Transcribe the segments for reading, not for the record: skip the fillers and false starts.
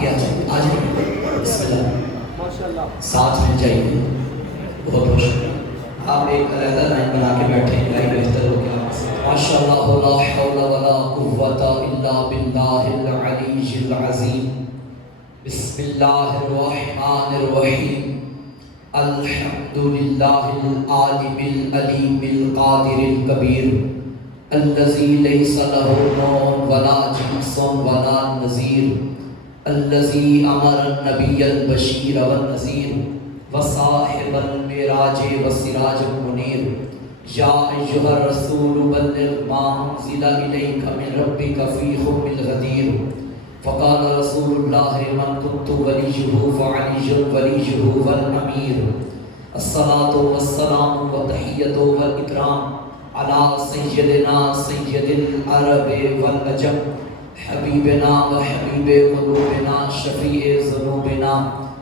آگے آ جائیے، آ جائیے، بسم اللہ، ساتھ مل جائیے، بہت بہت شکریہ۔ آپ ایک علیحدہ لائن بنا کے بیٹھے ہیں، بھائی بہتر ہو گیا۔ ماشاء اللہ، لا حول ولا قوة الا باللہ العلی العظیم۔ بسم اللہ الرحمن الرحیم۔ الحمد للہ العالم العلیم القادر الکبیر الذی لیس لہ نوع ولا جنس ولا نظیر الذی امر النبی البشیر والنذیر وصاحب المعراج وسراج منیر یا ایھا الرسول بلغ ما انزل الیک من ربک فی ام الغدیر فقال رسول اللہ من كنت ولیہ فعلی ولیہ والامیر الصلاۃ والسلام والتحیۃ والاکرام علی سیدنا سید العرب والعجم حبیبنا و حبیب قلوبنا شفیع ذنوبنا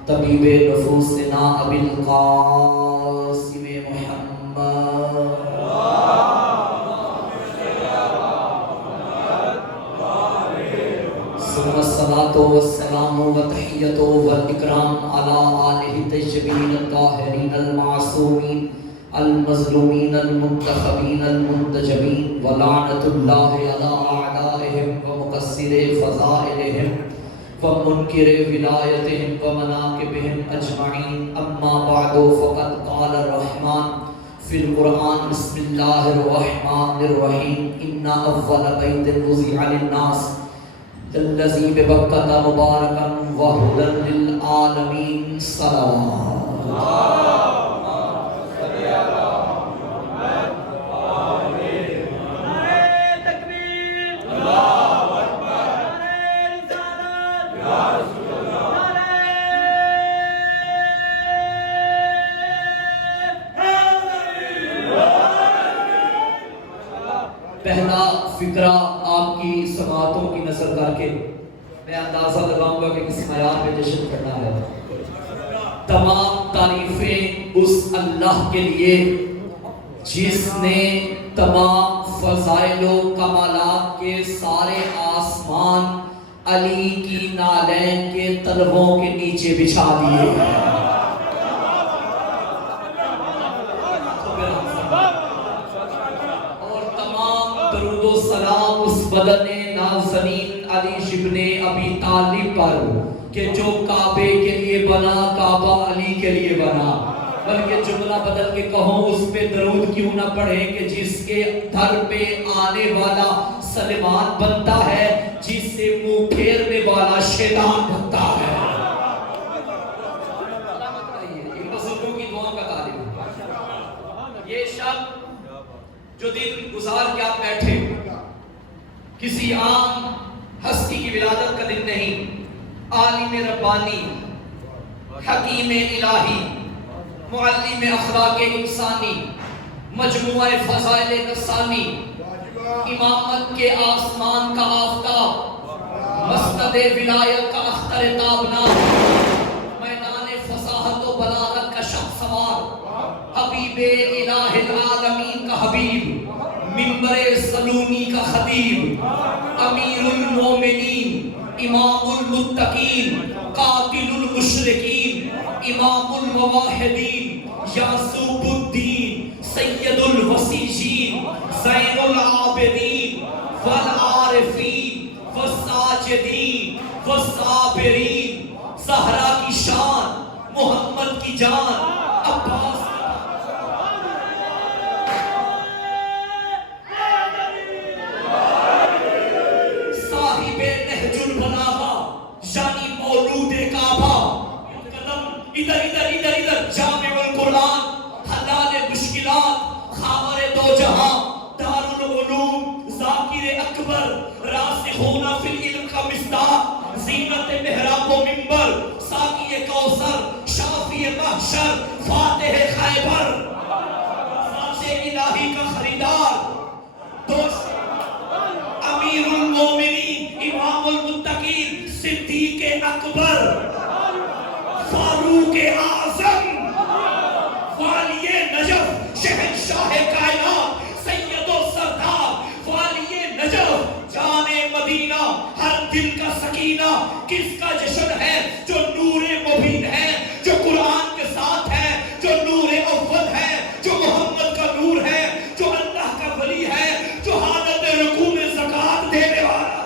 طبیب نفوسنا ابی القاسم محمد ثم الصلاۃ والسلام والتحیۃ والاکرام علی آلہ الطیبین الطاہرین المعصومین المظلومین المنتخبین المنتجبین ولعنۃ اللہ علی اعدائہم ومقصر فضائلہم ومنکر ولایتہم ومناقبہم اجمعین اما بعد فقد قال الرحمن فی القرآن بسم اللہ الرحمن الرحیم ان اول بیت وضع للناس الذی ببکۃ مبارکا وہدی للعالمین صلوات۔ پہلا فقرہ آپ کی سماعتوں کی نظر کر کے میں اندازہ لگاؤں گا کہ کس معیار پہ جشن کرنا ہے۔ تمام تعریفیں اس اللہ کے لیے جس نے تمام فضائل و کمالات کے سارے آسمان علی کی نالین کے تلووں کے نیچے بچھا دیے۔ درود و سلام اس بدن نازنین علی ابن ابی طالب پر کہ جو کعبے کے لیے بنا، کعبہ علی کے لیے بنا۔ بلکہ جملہ بدل کے کہوں اس پہ درود کیوں نہ پڑھیں کہ جس کے در پہ آنے والا سلیمان بنتا ہے، جس سے منہ پھیرنے والا شیطان بنتا ہے۔ یہ بزرگوں کی دعا کا تعلیم۔ یہ شب جو دن گزار کے آپ بیٹھے کسی عام ہستی کی ولادت کا دن نہیں، عالم ربانی، حکیم الہی، معلم اخلاق انسانی، مجموعہ فضائل نفسانی، امامت کے آسمان کا آفتاب، مسند ولایت کا اختر تابناک، میدان فصاحت و بلاغت کا شخسوار، حبیب الہ العالمین کا حبیب، منبر سلومی کا خطیب، امیر المومنین، امام المتقین، قاتل المشرکین، امام الموحدین، یعصوب الدین، سید الوسیجین، زین العابدین والعارفین والساجدین والصابرین، زہرا کی شان، محمد کی جان، عباس یعنی مولود کعبہ، ادھر ادھر ادھر ادھر جامع القرآن، حلال مشکلات، خاور دو جہاں، دار العلوم، ذاکر اکبر، راسخون فی العلم کا مصداق، زینت محراب و منبر، ساقی کوثر، شافی محشر، فاتح خیبر، ذات الہی کا خریدار، دوست امیر المومنین، امام المتقین، صدیق اکبر، فاروق اعظم، والی نجف، شہنشاہ کائنات، سید و سردار، والی نجف، جان مدینہ، ہر دل کا سکینہ کس کا جشن ہے؟ جو نور مبین ہے، جو قرآن کے ساتھ ہے، جو نور اول ہے، جو محمد کا نور ہے، جو اللہ کا ولی ہے، جو حالت رکوع میں زکات دینے والا ہے۔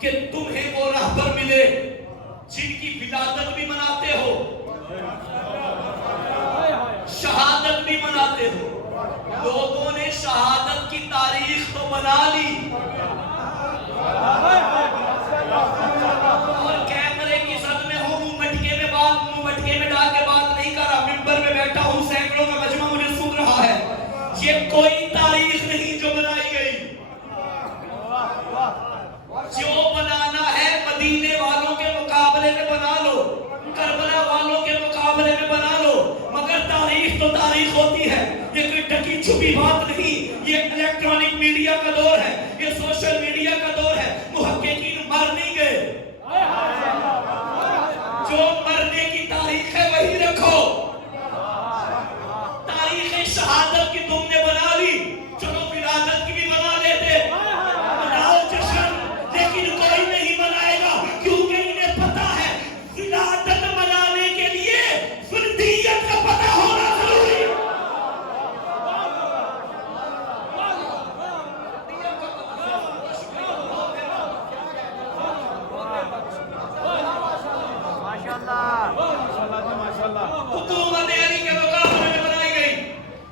کہ تمہیں وہ رہبر ملے جن کی ولادت بھی مناتے ہو، شہادت بھی مناتے ہو۔ لوگوں نے شہادت کی تاریخ تو بنا لی اور کیمرے کی زد میں ہو، منہ مٹکے میں ڈال کے بات نہیں کر رہا، ممبر میں بیٹھا ہوں، سینکڑوں کا مجمع مجھے سن رہا ہے۔ یہ کوئی تاریخ نہیں جو بنائی گئی، جو بنانا ہے مدینے والوں کے مقابلے میں بنا لو، کربلا والوں کے مقابلے میں بنا لو، مگر تاریخ تو تاریخ ہوتی ہے۔ یہ کوئی ڈکی چھپی بات نہیں، یہ الیکٹرانک میڈیا کا دور ہے، یہ سوشل میڈیا کا دور ہے۔ محققین مر نہیں گئے، جو مرنے کی تاریخ ہے وہی رکھو۔ تاریخ شہادت کی تم نے بنا لی، چلو ولادت کی بھی بنا لیتے، بناؤ جشن، لیکن کوئی نہیں منائے گا، کیونکہ انہیں پتا ہے ولادت منانے کے لیے فردیت کا پتہ ہونا ضروری ہے۔ حکومت علی کے مقابلے میں بنائی گئی،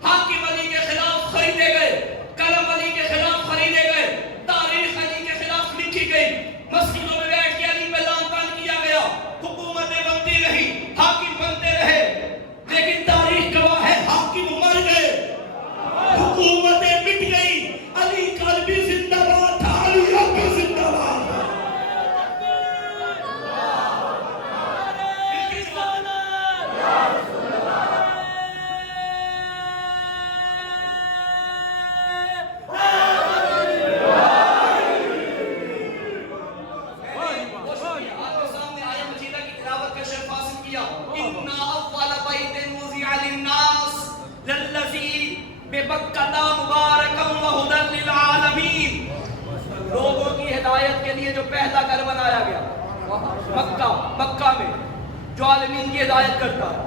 حاکم علی کے خلاف خریدے گئے، قلم علی کے خلاف خریدے گئے، تاریخ علی کے خلاف لکھی گئی، مسجدوں میں بیٹھ کے علی پہ لعن طعن کیا گیا، حکومتیں بنتی رہی، حاکم بنتے رہے، لیکن تاریخ گواہ ہے حاکم مر گئے، حکومتیں مٹ گئی، علی قلبی زندہ باد تھا، علی ربی زندہ باد۔ لوگوں کی ہدایت کے لیے جو پہلا گھر بنایا گیا مکہ میں، جو عالمین کی ہدایت کرتا ہے۔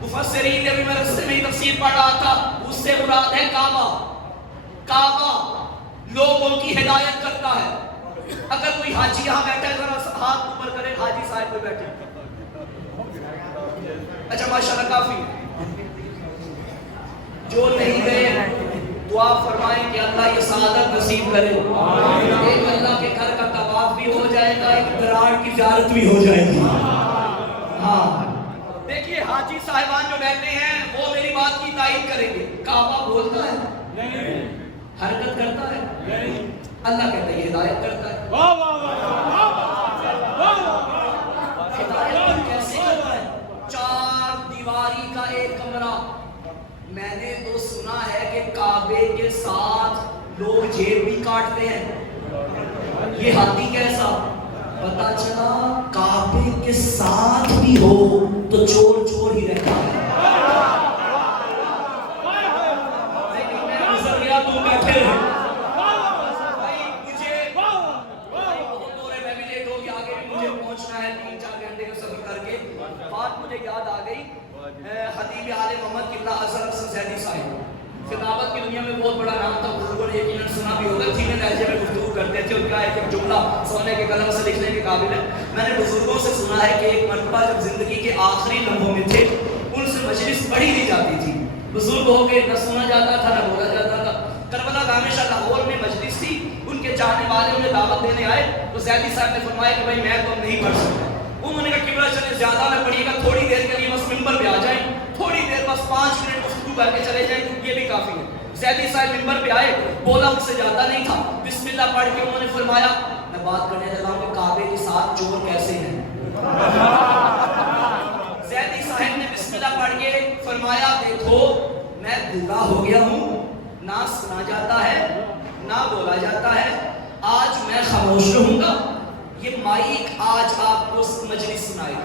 مفسرین نے بھی میں رستے میں تفسیر پڑھ رہا تھا، اس سے مراد ہے کعبہ۔ کعبہ لوگوں کی ہدایت کرتا ہے۔ اگر کوئی حاجی یہاں بیٹھا ہے ذرا ہاتھ اوپر کرے، حاجی صاحب پہ بیٹھے، اچھا ماشاءاللہ کافی۔ جو نہیں گئے دعا فرمائیں کہ اللہ یہ سعادت نصیب کرے، ایک اللہ کے گھر کا طواف بھی ہو جائے گا، ایک دراڑ کی زیارت بھی ہو جائے گی۔ ہاں دیکھیے حاجی صاحبان جو بیٹھے ہیں وہ میری بات کی تائید کریں گے، کعبہ بولتا ہے، حرکت کرتا ہے، اللہ کہتا ہے یہ ہدایت کرتا ہے۔ ہدایت کیسے کرتا ہے؟ چار دیواری کا ایک کمرہ۔ میں نے تو سنا ہے کہ کعبے کے ساتھ لوگ جیب بھی کاٹتے ہیں، یہ ہاتھی کیسا؟ پتا چلا کعبے کے ساتھ بھی ہو تو چور چور ہی رہتا ہے۔ لیکن میں گزر گیا، تم بیٹھے رہے۔ کرتے تھے، ان کا ایک جملہ سونے کے قلم سے لکھنے کے قابل ہے. میں نے بزرگوں سے سنا ہے کہ ایک مرتبہ جب زندگی کے آخری لمحوں میں تھے، ان سے مجلس پڑھی نہیں جاتی تھی. بزرگ ہو کے نہ سنا جاتا تھا نہ بولا جاتا تھا. کربلا گامشہ لاہور میں مجلس تھی، ان کے چاہنے والے انہیں دعوت دینے آئے تو زیدی صاحب نے فرمایا کہ بھائی میں تو نہیں پڑھ سکتا. انہوں نے کہا قبلہ چلے زیادہ نہ پڑھیے گا، تھوڑی دیر کے لیے بس ممبر پہ آ جائیں، تھوڑی دیر بس 5 منٹ گفتگو کر کے چلے جائیں، یہ بھی کافی ہے. زیدی صاحب ممبر پہ آئے، بولا ان سے جاتا نہیں تھا، بسم اللہ پڑھ کے انہوں نے فرمایا میں بات کرنے لگا ہوں کہ کعبے کے ساتھ چور کیسے ہیں. زیدی صاحب نے بسم اللہ پڑھ کے فرمایا دیکھو میں گنگا ہو گیا ہوں، نہ سنا جاتا ہے نہ بولا جاتا ہے، آج میں خاموش رہوں گا، یہ مائک آج آپ کو مجلس سنائے گا.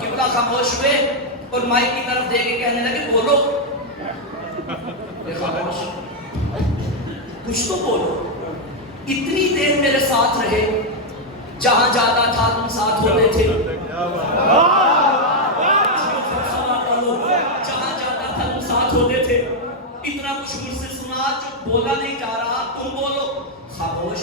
قبلہ خاموش ہوئے اور مائک کی طرف دے کے کہنے لگے بولو. خاموش، کچھ تو بولو. اتنی دیر میرے ساتھ رہے، جہاں جاتا تھا تم ساتھ ہوتے تھے، جہاں جاتا تھا تم ساتھ ہوتے تھے، اتنا کچھ مجھ سے سنا جو بولا نہیں جا رہا تم بولو. خاموش.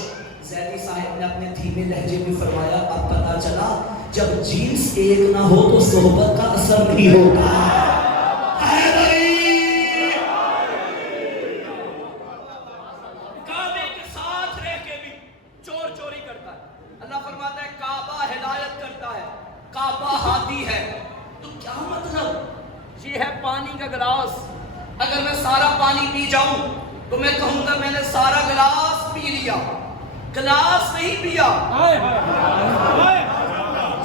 زیدی صاحب نے اپنے دھیمے لہجے میں فرمایا اب پتا چلا جب جنس ایک نہ ہو تو صحبت کا اثر نہیں ہوگا. کعبے کے ساتھ رہ کے بھی چور چوری کرتا ہے. اللہ فرماتا ہے کعبہ ہدایت کرتا ہے، کعبہ ہادی ہے. تو کیا مطلب؟ یہ ہے پانی کا گلاس، اگر میں سارا پانی پی جاؤں تو میں کہوں گا میں نے سارا گلاس پی لیا. گلاس نہیں پیا،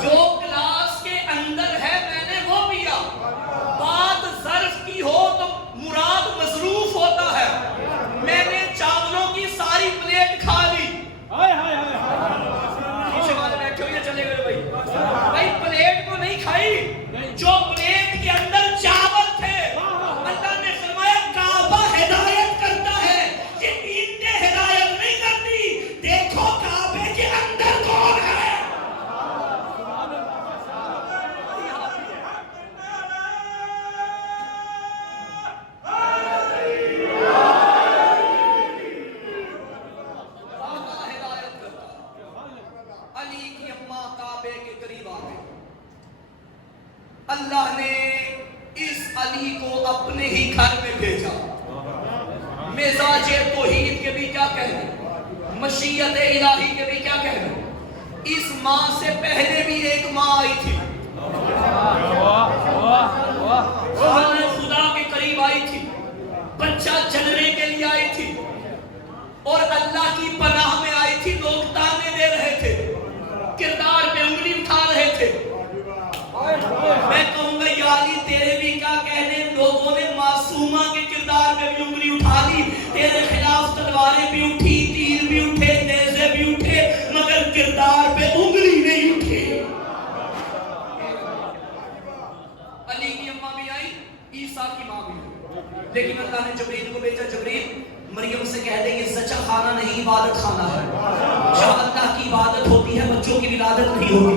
جو گلاس کے اندر ہے میں نے وہ پیا. بات ظرف کی ہو تو مراد مصروف ہوتا ہے. میں نے چاولوں کی ساری پلیٹ کھا لی. پیچھے والے بیٹھے ہوئے چلے گئے بھائی پلیٹ کو نہیں کھائی، جو پلیٹ کے اندر چاول تھے. اللہ نے فرمایا کعبہ ہدایت کرتا ہے، یہ اینٹیں ہدایت نہیں کرتی. دیکھو کعبے کے اندر کون ہے. علی کی اماں کعبے کے قریب آ گئی. اللہ نے اس علی کو اپنے ہی گھر میں بھیجا. مزاج توحید کے بھی کیا کہنے، مشیت الہی کے بھی کیا کہنے. اس ماں سے پہلے بھی ایک ماں آئی تھی، خانہ خدا کے قریب آئی تھی، بچہ جننے کے لیے آئی تھی اور اللہ کی پناہ میں آئی تھی. لوگ تانے دے رہے تھے، کردار پہ انگلی اٹھا رہے تھے. میں کہوں گا یا علی تیرے بھی کیا کہنے. لوگوں نے معصومہ کے کردار پہ بھی انگلی اٹھا لی، تیرے خلاف تلواریں بھی اٹھی، تیر بھی اٹھے، نیزے بھی اٹھے، مگر کردار پہ انگلی نہیں اٹھی. علی کی اماں بھی آئی، عیسیٰ کی ماں بھی آئی، لیکن اللہ نے جبریل کو بھیجا. جبریل مریم سے کہہ دے یہ زچہ خانہ نہیں عبادت خانہ ہے. جہاں اللہ کی عبادت ہوتی ہے بچوں کی ولادت نہیں ہوتی.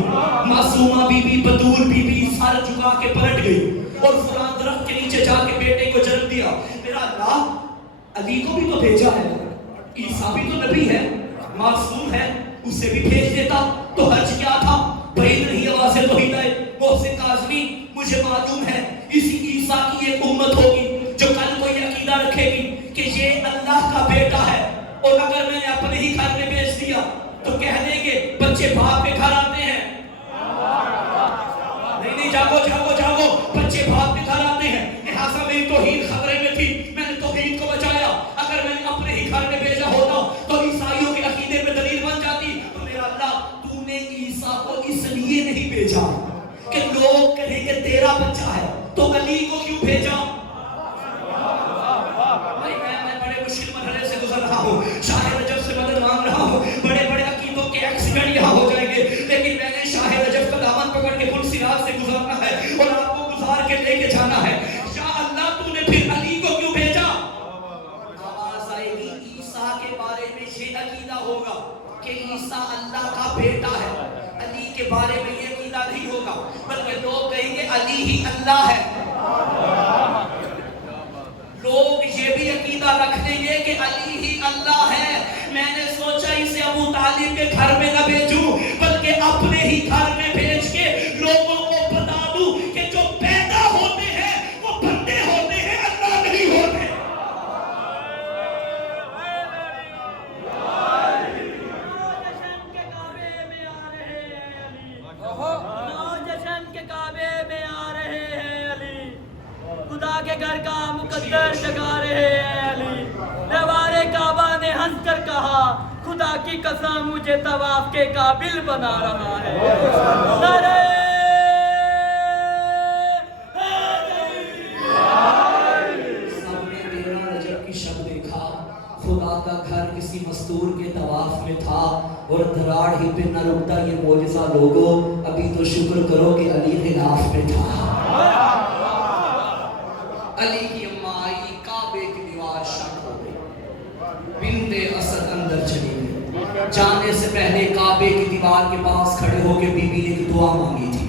Masuma be be بطول be be سر جھکا کے پلٹ گئی اور فلاں درخت کے نیچے جا کے بیٹے کو جنم دیا. میرا اللہ علی کو بھی تو بھیجا ہے، عیسیٰ بھی تو نبی ہے، معصوم ہے، اسے بھی بھیج دیتا تو حج کیا تھا. بعید نہیں آواز توحید ہے. محسن کاظمی مجھے معلوم ہے اسی عیسیٰ کی ایک امت ہوگی جو کل کو یہ عقیدہ رکھے گی کہ یہ اللہ کا بیٹا ہے، اور اگر میں نے اپنے ہی گھر میں بیچ دیا تو کہہ دیں گے بچے باپ کے گھر آتے ہیں. نہیں جاگو جاگو جاگو، بچے باپ کے گھر آتے ہیں. لہٰذا میری توحید خطرے میں تھی، میں نے توحید کو بچایا. اگر میں نے اپنے ہی گھر میں بھیجا ہوتا تو عیسائیوں کے عقیدے میں دلیل بن جاتی. تو میرا اللہ تو نے عیسیٰ کو اس لیے نہیں بھیجا کہ لوگ کہیں کہ تیرا بچہ ہے، تو علی کو کیوں بھیجا. میں بڑے مشکل مرحلے سے گزر رہا ہوں، شاہ رجب سے مدد مانگ رہا ہوں. بڑے بڑے عقیدوں کے ایکسیڈنٹ یہاں ہو جائیں گے، لیکن میں نے شاہ رجب کا دامن پکڑ کے پل صراط سے گزرنا ہے اور آپ کو گزار کے لے کے جانا ہے. یا اللہ تو نے پھر علی کو کیوں بھیجا. آواز آئے گی عیسیٰ کے بارے میں یہ عقیدہ ہوگا کہ عیسیٰ اللہ کا بیٹا ہے. علی کے بارے میں یہ عقیدہ نہیں ہوگا، بلکہ لوگ کہیں گے علی ہی اللہ ہے. لوگ یہ بھی عقیدہ رکھ لیں گے کہ علی ہی اللہ ہے. طالب کے گھر میں نہ بھیجوں بلکہ اپنے ہی گھر میں بھیج کے لوگوں کو بتا دوں کہ جو پیدا ہوتے ہیں وہ بندے ہوتے ہیں، اللہ نہیں ہوتے۔ خدا کے گھر کا مقدر جگا رہے ہیں علی، دیوارے کعبہ نے ہنس کر کہا خدا کی قسم مجھے طواف کے قابل بنا رہا ہے۔ نعرہ سامنے 13 رجب کی شب دیکھا، خدا کا گھر کسی مستور کے طواف میں تھا اور دراڑ ہی پہ نہ رکتا یہ معجزہ۔ لوگوں ابھی تو شکر کرو کہ علی غلاف میں تھا۔ علی کی اماں آئی، کعبے کی دیوار شک ہو گئی، بنت اسد اندر چلی گئی۔ جانے سے پہلے کعبے کی دیوار کے پاس کھڑے ہو کے بی بی نے ایک دعا مانگی تھی،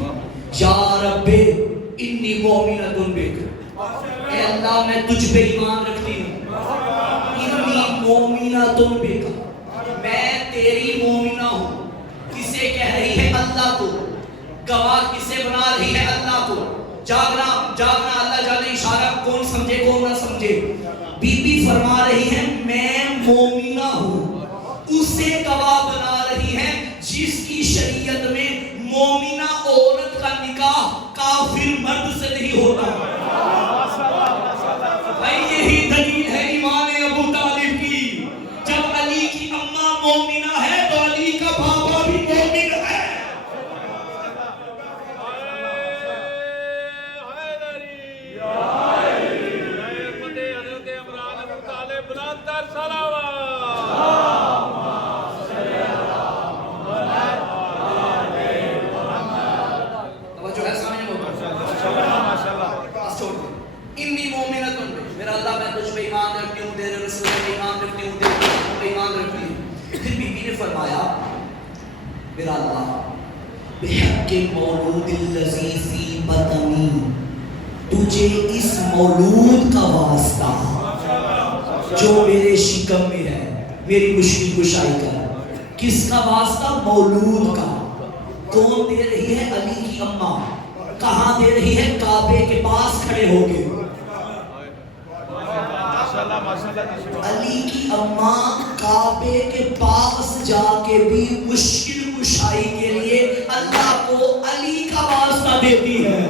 یا رب انی مومنۃ بک، اے اللہ میں تجھ پہ ایمان رکھتی ہوں، انی مومنۃ بک، میں تیری مومنہ ہوں۔ کسے کہہ رہی ہے؟ اللہ کو۔ گواہ کسے بنا رہی ہے؟ اللہ کو۔ جاگنا اللہ جانے، اشارہ کون سمجھے کون نہ سمجھے۔ بی بی فرما رہی ہے میں مومنہ ہوں، اسے گواہ بنا رہی ہے جس کی شریعت میں مومنہ عورت کا نکاح کافر مرد سے نہیں ہوتا۔ یہی دلیل ہے ایمان ابو طالب کی۔ جب علی کی اماں مومنہ ہے تو علی کا بابا بھی مومن ہے۔ انی مومنۃ بک، میرا اللہ میں تجھ پہ ایمان رکھتی ہوں، تیرے رسول پہ ایمان رکھتی ہوں، تیرے رسول پہ ایمان رکھتی ہوں۔ پھر بی بی نے فرمایا میرا اللہ بحق مولود الذی فی بطنی، تجھے اس مولود کا واسطہ جو میرے شکم میں ہے، میری مشکل کشائی کر۔ کس کا واسطہ؟ مولود کا۔ کون دے رہی ہے؟ علی کی اماں۔ کہاں دے رہی ہے؟ کعبے کے پاس کھڑے ہو کے۔ علی کی اماں کعبے کے پاس جا کے بھی مشکل کشائی کے لیے اللہ کو علی کا واسطہ دیتی ہے۔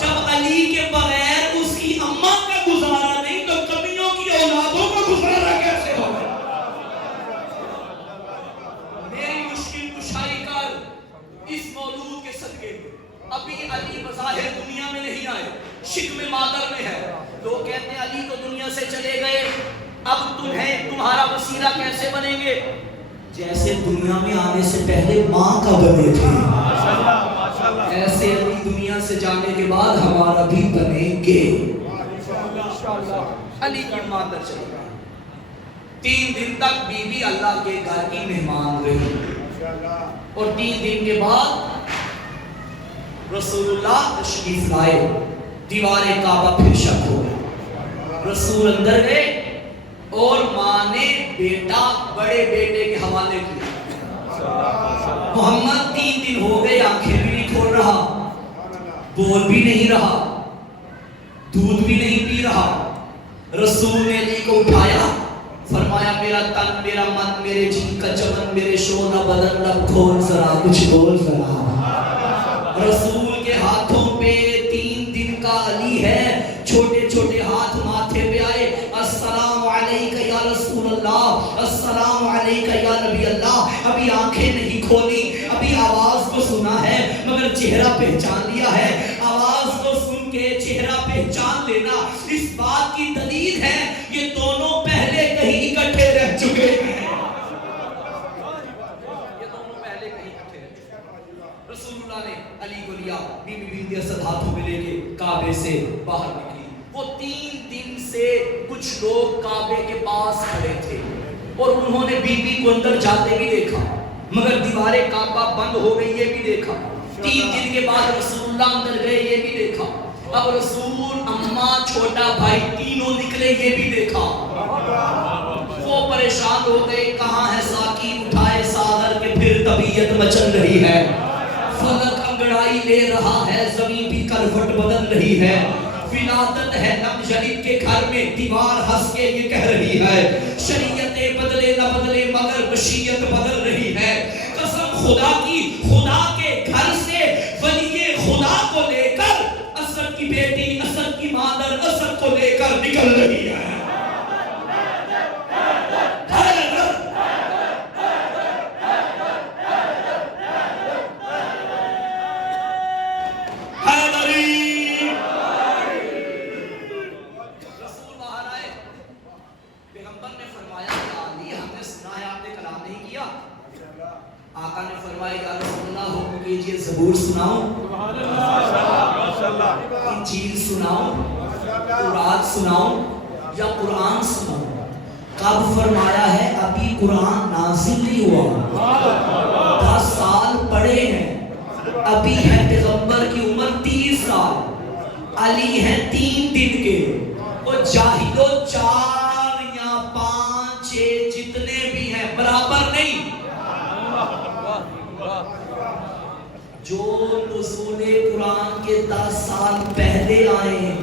جب علی کے بغیر اس کی اماں کا گزارا نہیں تو کمیوں کی اولادوں کا گزارا کیسے ہوگا؟ میری مشکل کشائی کر اس مولود کے صدقے۔ ابھی علی بظاہر دنیا میں نہیں آئے، شکم مادر میں ہے۔ لوگ کہتے ہیں علی تو دنیا سے چلے گئے، اب تمہارا وسیلہ کیسے بنیں گے؟ جیسے دنیا میں آنے سے پہلے ماں کا بنے تھے، ایسے علی دنیا سے جانے کے بعد ہمارا بھی بنیں گے۔ علی کی ماں اندر چلی گئی۔ 3 دن تک بی بی اللہ کے گھر کی مہمان رہی، اور 3 دن کے بعد رسول اللہ تشریف لائے۔ دیوار کعبہ پھر شک ہو گئی۔ رسول اندر گئے اور ماں نے بیٹا بڑے بیٹے کے حوالے کیا۔ محمد 3 دن ہو گئے، آنکھیں بھی نہیں کھول رہا، بول بھی نہیں رہا، دودھ بھی نہیں پی رہا۔ رسول نے علی کو اٹھایا، فرمایا میرا تن، میرا من، میرے جی کا چمن، میرے شونہ بدن، لب کھول ذرا، کچھ بول ذرا۔ رسول کے ہاتھوں پہ 3 دن کا علی ہے، چھوٹے چھوٹے ہاتھ ماتھے پہ آئے۔ السلام علیکہ یا رسول اللہ، السلام علیکہ یا نبی اللہ۔ ابھی آنکھیں نہیں کھولی، ابھی آواز کو سنا ہے مگر چہرہ پہچان لیا ہے۔ آواز کو سن کے چہرہ پہچان لینا اس بات کی دلیل ہے یہ دونوں پہلے کہیں اکٹھے رہ چکے ہیں۔ رسول اللہ نے علی کو لیا، بی بی بنت اسد ہاتھوں میں لے کے کعبے سے باہر نکلی۔ وہ 3 دن سے کچھ لوگ کعبے کے پاس کھڑے تھے اور انہوں نے بی بی کو اندر جاتے بھی دیکھا مگر دیوار کعبہ بند ہو گئی، یہ بھی دیکھا۔ 3 دن کے بعد رسول اللہ اندر گئے، یہ بھی دیکھا۔ اب رسول، اماں، چھوٹا بھائی تینوں نکلے، یہ بھی دیکھا۔ وہ پریشان ہو گئے، کہاں ہے ساقی، اٹھائے ساغر طبیعت مچل رہی ہے، فلک انگڑائی لے رہا ہے، زمین بھی کروٹ بدل رہی ہے، ولادت ہے لم یلد کے گھر میں، دیوار ہنس کے یہ کہہ رہی ہے، شریعتیں بدلے نہ بدلے مگر مشیت بدل رہی ہے، قسم خدا کی، خدا کے گھر سے ولی خدا کو لے کر اسد کی بیٹی، اسد کی مادر اسد کو لے کر نکل رہی ہے۔ آقا نے فرمایا یا رسول اللہ حکم کیجئے زبور سناؤں، انجیل سناؤں، قرآن سناؤں یا قرآن سناؤں؟ کب فرمایا ہے؟ ابھی قرآن نازل نہیں ہوا، 10 سال پڑے ہیں، ابھی ہے پیغمبر کی عمر 30 سال، علی ہیں 3 دن کے، وہ جاہدو 4 یا 5 6 جتنے بھی ہیں برابر نہیں۔ جو نزول قرآن کے 10 سال پہلے آئے ہیں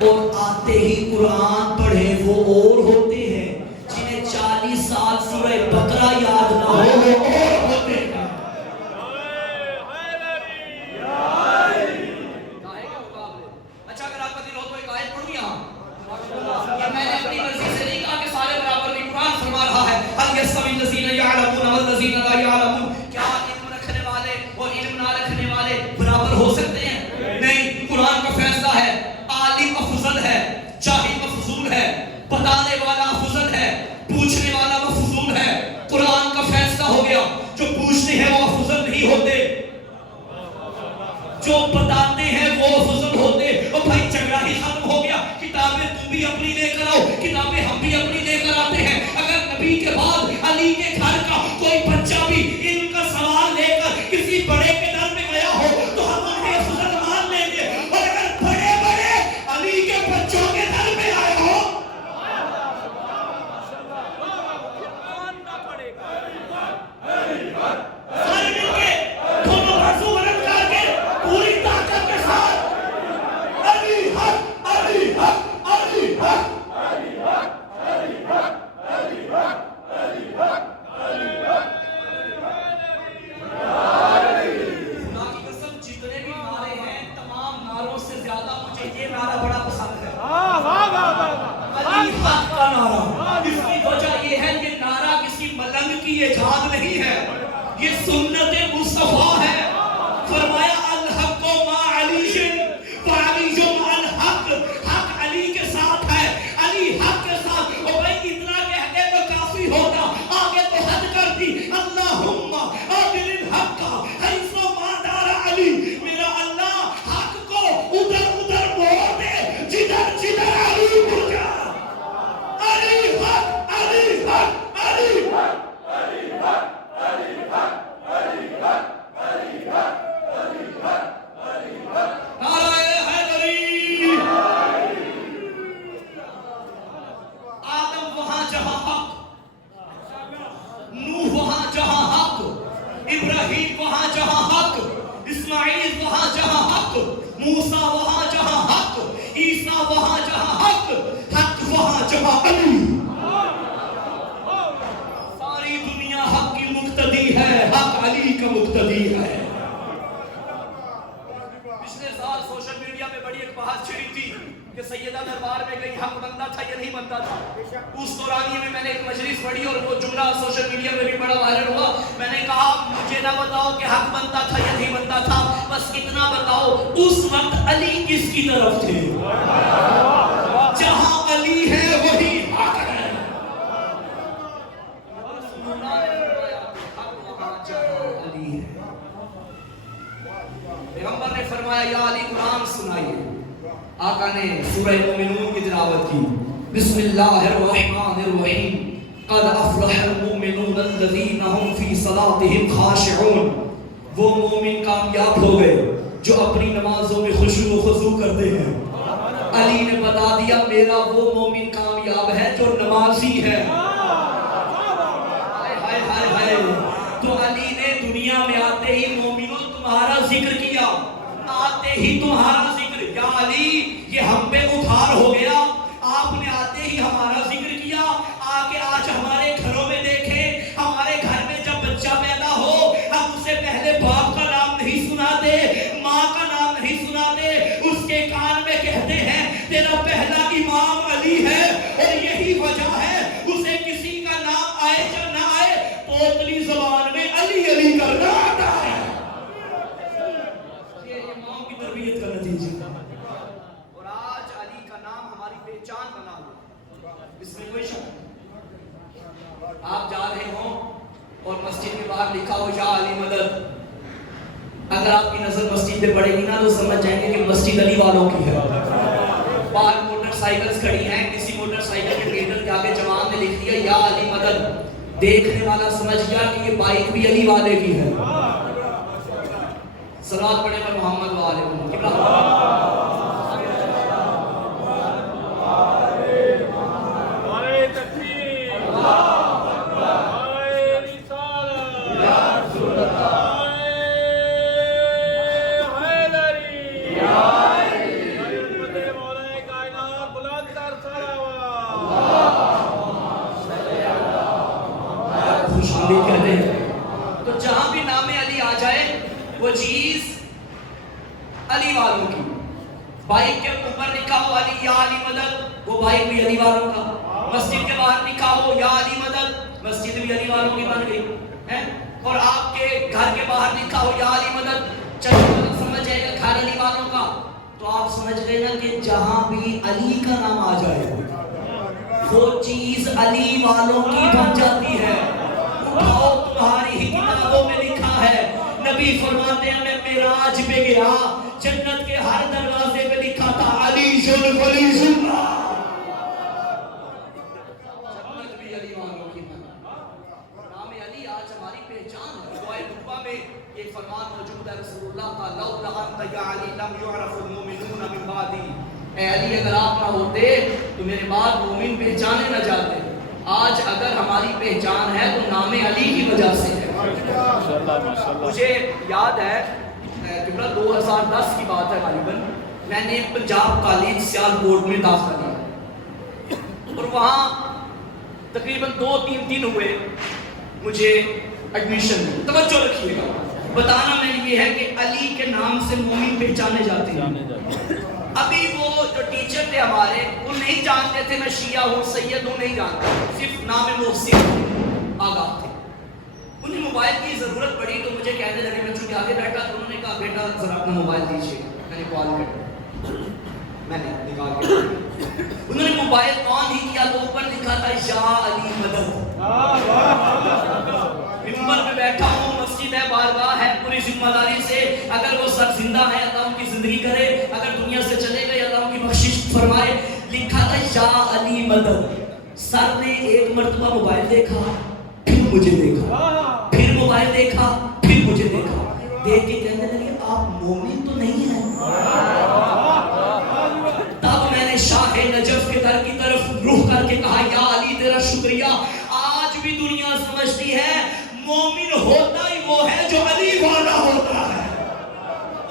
اور آتے ہی قرآن پڑھے وہ اور ہوتے ہیں، جنہیں 40 سال سورہ بقرہ یاد نہ ہو وہ اور ہوتے ہیں۔ اچھا اگر آپ کا دل ہو تو ایک آیت پڑھوں یہاں، یہ میں نے اپنی مرضی سے نہیں کہا کہ سارے برابر نہیں، قرآن فرما رہا ہے هل يستوي الذين يعلمون والذين لا يعلمون، کیا علم رکھنے والے اور علم نہ رکھنے والے برابر ہو سکتے ہیں؟ نہیں، قرآن کا فیصلہ ہے عالم افضل ہے، جاہل مفضول ہے، بتانے والا افضل ہے، پوچھنے والا مفضول ہے۔ قرآن کا فیصلہ ہو گیا، جو پوچھتے ہیں وہ افضل نہیں ہوتے، جو بتاتے ہیں وہ افضل ہوتے۔ اور بھائی جھگڑا ہی ختم ہو گیا، کتابیں تم بھی اپنی لے کر آؤ، کتابیں ہم بھی اپنی لے کر آتے ہیں۔ اگر نبی کے بعد علی کے گھر کا کوئی بچہ بھی ان کا سوال لے کر کسی بڑے کے در میں گیا ہو تو ہم انہیں افضل مان لیں گے، اور اگر بڑے بڑے علی کے بچوں کے در میں آئے ہو سارے مل کے دونوں بازو بلند کر کے پوری طاقت کے ساتھ علی حق، علی حق، علی حق، علی حق، علی حق، علی حق، علی حق، علی حق۔ خدا کی قسم جتنے بھی نعرے ہیں تمام نعروں سے زیادہ مجھے یہ نعرہ بڑا پسند ہے، علی حق کا نعرہ۔ اس کی وجہ یہ ہے کہ نعرہ کسی ملنگ کی ایجاد نہیں ہے، یہ سنت مصطفیٰ ہے۔ فرمایا الحق مع علی وعلی مع الحق، حق علی کے ساتھ ہے، علی حق کے ساتھ۔ اور بھائی اتنا کہہ دے تو کافی ہوتا، آگے تو حد کر دی، اللہم آدل الحق حیث ما دار علی، میرا اللہ حق کو ادھر ادھر موڑ دے جدھر جدھر علی پہنچا۔ علی حق، علی حق، علی حق، علی حق، علی حق، علی حق، علی حق، علی حق، علی حق۔ نعرہ حیدری۔ آدم وہاں جہاں حق، نوح وہاں جہاں حق، ابراہیم وہاں جہاں حق، اسماعیل وہاں جہاں حق، موسیٰ وہاں جہاں حق، عیسیٰ وہاں جہاں حق، حق وہاں جہاں علی۔ ساری دنیا حق کی مقتدی ہے، حق علی کا مقتدی ہے۔ پچھلے سال سوشل میڈیا پہ بڑی ایک بحث چھڑی تھی کہ سیدہ دربار میں گئی، حق بنتا تھا یا نہیں بنتا تھا۔ اس دورانیے میں نے ایک مجلس پڑھی اور وہ جملہ سوشل میڈیا پہ بھی بڑا وائرل ہوا۔ میں نے کہا مجھے نہ بتاؤ کہ حق بنتا تھا یا نہیں بنتا تھا، بس اتنا بتاؤ اس وقت علی کس کی طرف تھے؟ جہاں علی ہے وہی حق ہے۔ پیغمبر نے فرمایا یا علی قرآن سنائیے۔ آقا نے سورہ مومنون کی تلاوت کی، بسم اللہ الرحمن الرحیم، قد افلح المؤمنون الذین هم فی صلاتهم خاشعون۔ وہ مومن کامیاب ہو گئے جو اپنی نمازوں میں خشوع و خضوع کرتے ہیں۔ علی نے بتا دیا میرا وہ مومن کامیاب ہے جو نمازی ہے۔ ہائے ہائے ہائے، تو علی نے دنیا ذکر کیا، آتے ہی تمہارا ذکر، یا علی یہ ہم پہ اتھار ہو گیا، آپ نے آتے ہی ہمارا ذکر کیا، آگے آج ہمارے گھروں میں دیکھیں، ہمارے گھر میں جب بچہ پیدا ہو ہم اسے پہلے باپ کا نام نہیں سناتے، ماں کا نام نہیں سناتے، اس کے کان میں کہتے ہیں تیرا پہلا امام علی ہے، اور یہی وجہ ہے اسے کسی کا نام آئے یا نہ آئے پوتلی زبان میں علی علی کرنا آتا ہے۔ یہ امام کی تربیت کا نتیجہ، اور آج علی کا نام ہماری پہچان بنا ہوا، اس میں کوئی شک نہیں۔ آپ جا رہے ہوں اور مسجد کے باہر لکھا ہو یا علی مدد، اگر آپ کی نظر مسجد پہ پڑے گی نا تو سمجھ جائیں گے کہ مسجد علی والوں کی ہے۔ باہر موٹر سائیکلز کھڑی ہیں، کسی موٹر سائیکل کے ٹیٹر کے آگے جوان نے لکھ دیا یا علی مدد، دیکھنے والا سمجھ گیا کہ یہ بائک بھی علی والے کی ہے۔ صلوات پڑھیں پر محمد و آل محمد۔ کہتے ہیں تو جہاں بھی نام علی آ جائے وہ چیز علی والوں کی، بائک کے اوپر لکھا ہو علی یا علی مدد، وہ بائک بھی علی والوں کا، مسجد کے باہر لکھا ہو یا علی مدد، مسجد بھی علی والوں کی بن گئی ہے، اور آپ کے گھر کے باہر لکھا ہو یا علی مدد، چلو سمجھ جائے گا گھر علی والوں کا، تو آپ سمجھ گئے نا کہ جہاں بھی علی کا نام آ جائے وہ چیز علی والوں کی بن جاتی ہے۔ تمہاری ہی کتابوں میں لکھا ہے، نبی فرماتے ہیں میں معراج پہ گیا، جنت کے ہر دروازے پہ لکھا تھا علی ولی اللہ، جنت بھی علی والوں کی ہے۔ نام علی آج ہماری پہچان ہے۔ دعائے خطبہ میں یہ فرمان موجود ہے رسول اللہ کا، لولا انت یا علی لم يعرف المؤمنون من بعدی، اے علی اگر آپ نہ ہوتے تو میرے بعد مومن پہچانے نہ جاتے۔ آج اگر ہماری پہچان ہے تو نام علی کی وجہ سے ہے۔ مجھے یاد ہے 2010 کی بات ہے غالباً، میں نے پنجاب کالج سیالکوٹ میں داخلہ لیا، اور وہاں تقریباً 2-3 دن ہوئے مجھے ایڈمیشن میں۔ توجہ رکھیے گا، بتانا میں نے یہ ہے کہ علی کے نام سے مومن پہچانے جاتے ہیں۔ ابھی وہ جو ٹیچر تھے ہمارے وہ نہیں جانتے تھے میں شیعہ ہوں سید ہوں، نہیں جانتے، صرف نام محسن آگاہ تھے۔ انہیں موبائل کی ضرورت پڑی تو مجھے کہنے لگے، میں چونکہ آگے بیٹھا تو انہوں نے کہا بیٹا ذرا اپنا موبائل دیجیے، میں نے کال کر، میں نے نکال کے انہوں نے موبائل آن ہی کیا تو اوپر لکھا تھا یا علی مدد۔ ممبر پہ بیٹھا ہوں، مسجد ہے، بارگاہ ہے، پوری ذمہ داری سے، اگر وہ سر زندہ ہے اللہ ان کی زندگی کرے، اگر دنیا سے چلے گئے اللہ ان کی بخشش فرمائے، لکھا تھا یا علی مدد۔ سر نے ایک مرتبہ موبائل دیکھا، پھر مجھے دیکھا، پھر موبائل دیکھا، پھر مجھے دیکھا، دیکھ کے کہنے لگے آپ مومن تو نہیں ہیں۔ تب میں نے شاہ نجف کے در کی طرف رخ کر کے کہا یا علی تیرا شکریہ، آج بھی دنیا سمجھتی ہے مومن ہوتا ہی وہ ہے جو علی والا ہوتا ہے۔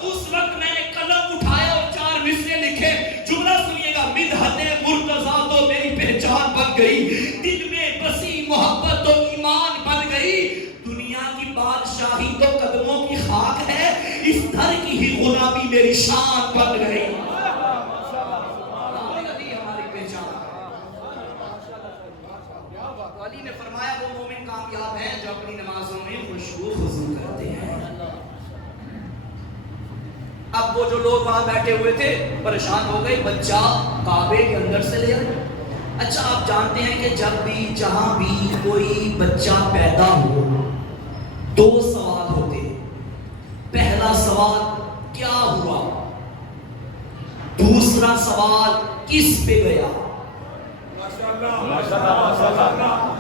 اس وقت میں نے قلم اٹھایا اور 4 مصرے لکھے، جملہ سنیے گا، مدحت مرتضیٰ تو میری پہچان بن گئی، دل میں بسی محبت تو ایمان بن گئی، دنیا کی بادشاہی تو قدموں کی خاک ہے، اس در کی ہی غلامی میری شان بن گئی۔ علی نے فرمایا وہ مومن کامیاب ہیں جو اپنی نمازوں میں خشوع و خضوع کرتے ہیں۔ اب وہ جو لوگ وہاں بیٹھے ہوئے تھے پریشان ہو گئے، بچہ کعبے کے اندر سے لے آئے۔ اچھا آپ جانتے ہیں کہ جب بھی جہاں بھی کوئی بچہ پیدا ہو 2 سوال ہوتے ہیں، پہلا سوال کیا ہوا، دوسرا سوال کس پہ گیا۔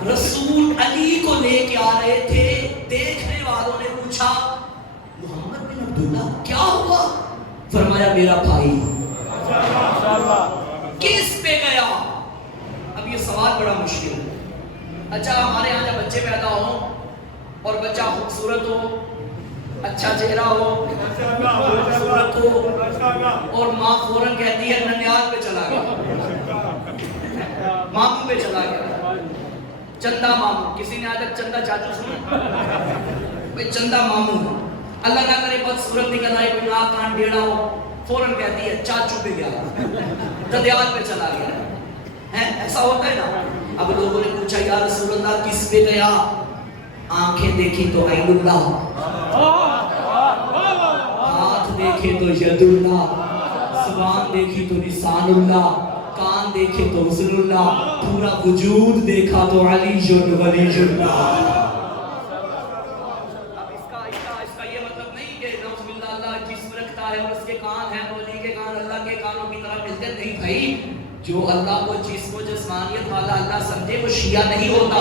رسول علی کو لے کے آ رہے تھے، دیکھنے والوں نے پوچھا محمد بن عبداللہ کیا ہوا، فرمایا میرا بھائی۔ کس پہ گیا؟ اب یہ سوال بڑا مشکل ہے۔ اچھا ہمارے یہاں جب بچے پیدا ہوں اور بچہ خوبصورت ہو اچھا چہرہ ہو, خوبصورت ہو, اور ماں فوراً کہتی ہے ننیال پہ چلا گیا, ماموں پہ چلا گیا, چندہ ماموں. کسی نے آج تک چندہ چاچو سنا؟ بھئی چندہ ماموں. اللہ نہ کرے بدصورت نکل آئے, کوئی ناک کان ٹیڑھا ہو, فوراً کہتی ہے چاچو پہ گیا, ددیال پہ چلا گیا. ایسا ہوتا ہے نا. اب لوگوں نے پوچھا یا رسول اللہ کس پہ گیا؟ آنکھیں دیکھی تو عین اللہ, ہاتھ دیکھے تو ید اللہ, زبان دیکھی تو لسان اللہ, کان دیکھے تو حضر اللہ, پورا وجود دیکھا تو علی ولی اللہ. اب اس کا یہ مطلب نہیں کہ نعوذ باللہ اللہ جسم رکھتا ہے اور اس کے کان ہیں تو علی کے کان اللہ کے کانوں کی طرح ملتے نہیں. بھائی جو اللہ کو جسم و جسمانیت والا اللہ سمجھے وہ شیعہ نہیں ہوتا.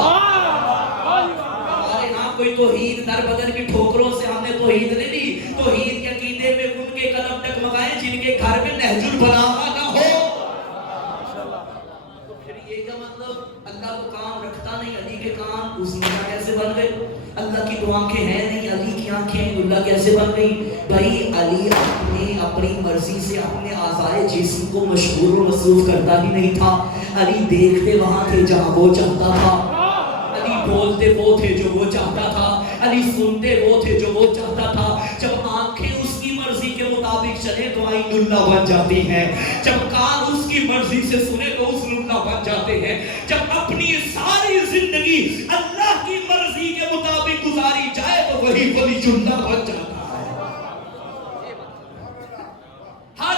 ہمارے ہاں کوئی توحید در بدر کی ٹھوکروں سے ہم نے توحید نہیں لی. توحید کے عقیدے میں ان کے قدم ڈگمگائیں جن کے گھر میں نہج البلاغہ نہ ہو. تو پھر یہ کا مطلب اللہ کو کام رکھتا نہیں, علی کے کان اس میں کیسے بن گئے؟ اللہ کی دو آنکھیں ہیں نہیں, علی کی آنکھیں اللہ کیسے بن گئی؟ بھائی علی اپنی مرضی سے اپنے اعضائے جسم کو مشغول و مصروف کرتا ہی نہیں تھا. علی دیکھتے وہاں تھے جہاں وہ چاہتا تھا, علی بولتے وہ تھے جو وہ چاہتا تھا, علی سنتے وہ تھے جو وہ چاہتا تھا. جب آنکھیں اس کی مرضی کے مطابق چلے تو عین اللہ بن جاتی ہیں, جب کان اس کی مرضی سے سنے تو حسن اللہ بن جاتے ہیں, جب اپنی ساری زندگی اللہ کی مرضی کے مطابق گزاری جائے تو وہی ولی اللہ بن جاتا ہے. ہر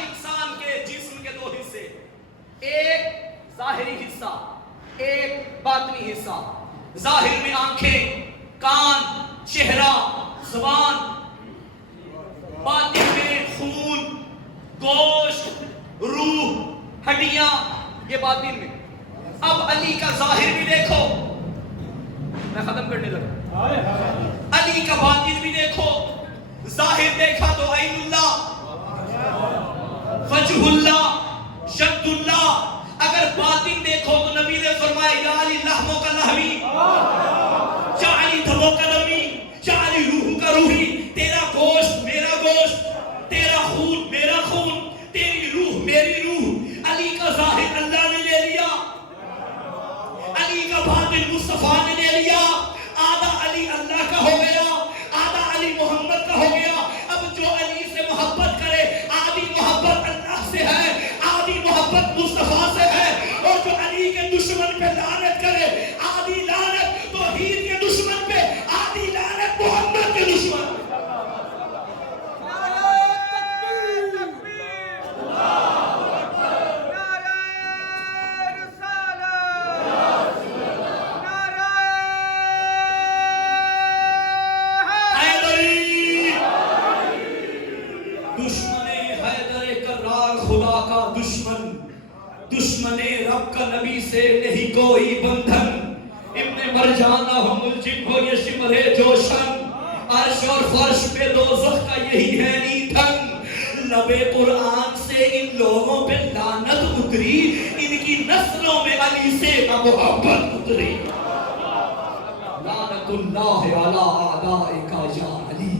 انسان کے جسم کے دو حصے, ایک ظاہری حصہ, ایک باطنی حصہ. ظاہر میں آنکھیں, کان, چہرہ, زبان, باطن میں خون, گوشت, روح, ہڈیاں, یہ باطن میں. اب علی کا ظاہر بھی دیکھو, میں ختم کرنے لگا. علی کا باطن بھی دیکھو, ظاہر دیکھا تو عین اللہ, وجہ اللہ, شد اللہ. اگر باطن دیکھو تو نبی نے فرمایا یا علی لحموں کا لحمی, یا علی دموں کا دمی, یا علی روح کا روحی. تیرا گوشت میرا گوشت, تیرا خون میرا خون, تیری روح میری روح. علی کا ظاہر اللہ نے لے لیا, علی کا باطن مصطفیٰ نے لے لیا. آدھا علی اللہ کا ہو گیا, آدھا علی محمد کا ہو گیا. اب جو علی سے محبت کرے آدھی محبت اللہ سے ہے, آدھی محبت مصطفیٰ سے ہے. اور جو علی کے دشمن پہ لعنت کرے آدھی لعنت توحید کے دشمن پہ, آدھی لعنت محمد کے دشمن پہ. دشمن رب کا نبی سے نہیں کوئی بندھن. ابن مرجانہ ہو ملجم ہو یہ شمر جوشن, عرش اور فرش پہ دوزخ کا یہی ہے ایندھن. لب قرآن سے ان لوگوں پہ لعنت اتری, ان کی نسلوں میں علی سے نہ محبت اتری. لعنت اللہ علی اعدائک یا علی.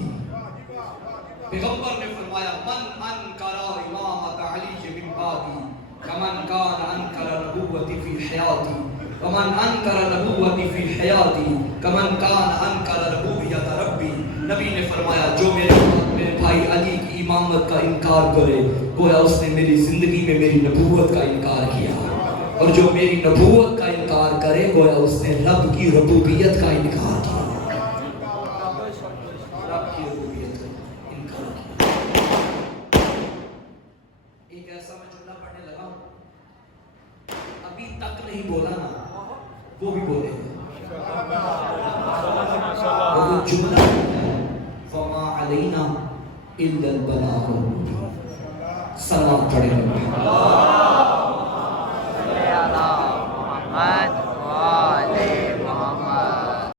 پیغمبر نے فرمایا من انکر امامت علی من بعدی کمن کان انکر نبوتی فی حیاتی, ومن انکر نبوتی فی حیاتی کمن کان انکر نبویت ربی. نبی نے فرمایا جو میرے بھائی علی کی امامت کا انکار کرے گویا اس نے میری زندگی میں میری نبوت کا انکار کیا, اور جو میری نبوت کا انکار کرے گویا اس نے رب کی ربوبیت کا انکار کیا. رب کی ربوبیت کا انکار کیا. ایک ایسا میں جملہ پڑھنے لگا ہوں, ابھی تک نہیں بولا نا, وہ بھی بولے گا. وہ جملہ فما علینا الا البلاغ. سلام پڑھیں.